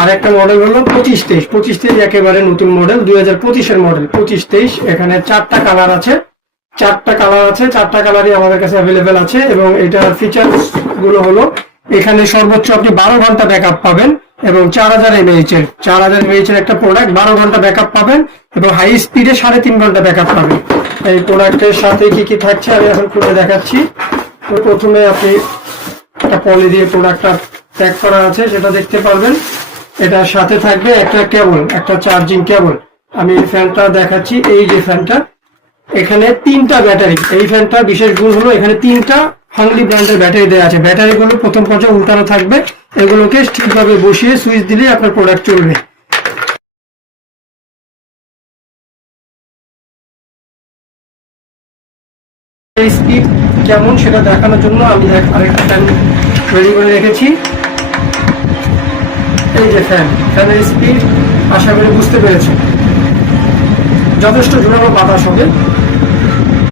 আর একটা মডেল হলো 2523। 2523 একেবারে নতুন মডেল, 2025-এর মডেল 2523। এখানে চারটা কালার আছে, চারটা কালারই আমাদের কাছে অ্যাভেলেবেল আছে। এবং এটার ফিচার্স গুলো হলো, এখানে সর্বোচ্চ আপনি 12 ঘন্টা ব্যাকআপ পাবেন এবং 4000 mAh এর একটা প্রোডাক্ট, 12 ঘন্টা ব্যাকআপ পাবেন এবং হাই স্পিডে 3.5 ঘন্টা ব্যাকআপ পাবেন। এই প্রোডাক্টের সাথে কি কি থাকছে আমি এখন খুলে দেখাচ্ছি। তো প্রথমে আপনি একটা পলি দিয়ে প্রোডাক্টটা প্যাক করা আছে সেটা দেখতে পারবেন। এটার সাথে থাকবে একটা কেবল, একটা চার্জিং কেবল। আমি ফ্যানটা দেখাচ্ছি। এই যে ফ্যানটা, এখানে 3টা ব্যাটারি। এই ফ্যানটা বিশেষ গুণ হলো এখানে 3টা হাংলি ব্র্যান্ডের ব্যাটারি দেওয়া আছে। ব্যাটারিগুলো প্রথম পর্যায়ে উল্টানো থাকবে, এগুলোকে ঠিকভাবে বসিয়ে সুইচ দিলে আপনার প্রোডাক্ট চলবে। স্পিড কেমন সেটা দেখানোর জন্য আমি আরেকটা ফ্যান রেডি করে রেখেছি। এই যে ফ্যানের স্পিড আশা করি বুঝতে পেরেছেন, যথেষ্ট জোরালো বাতাস হবে।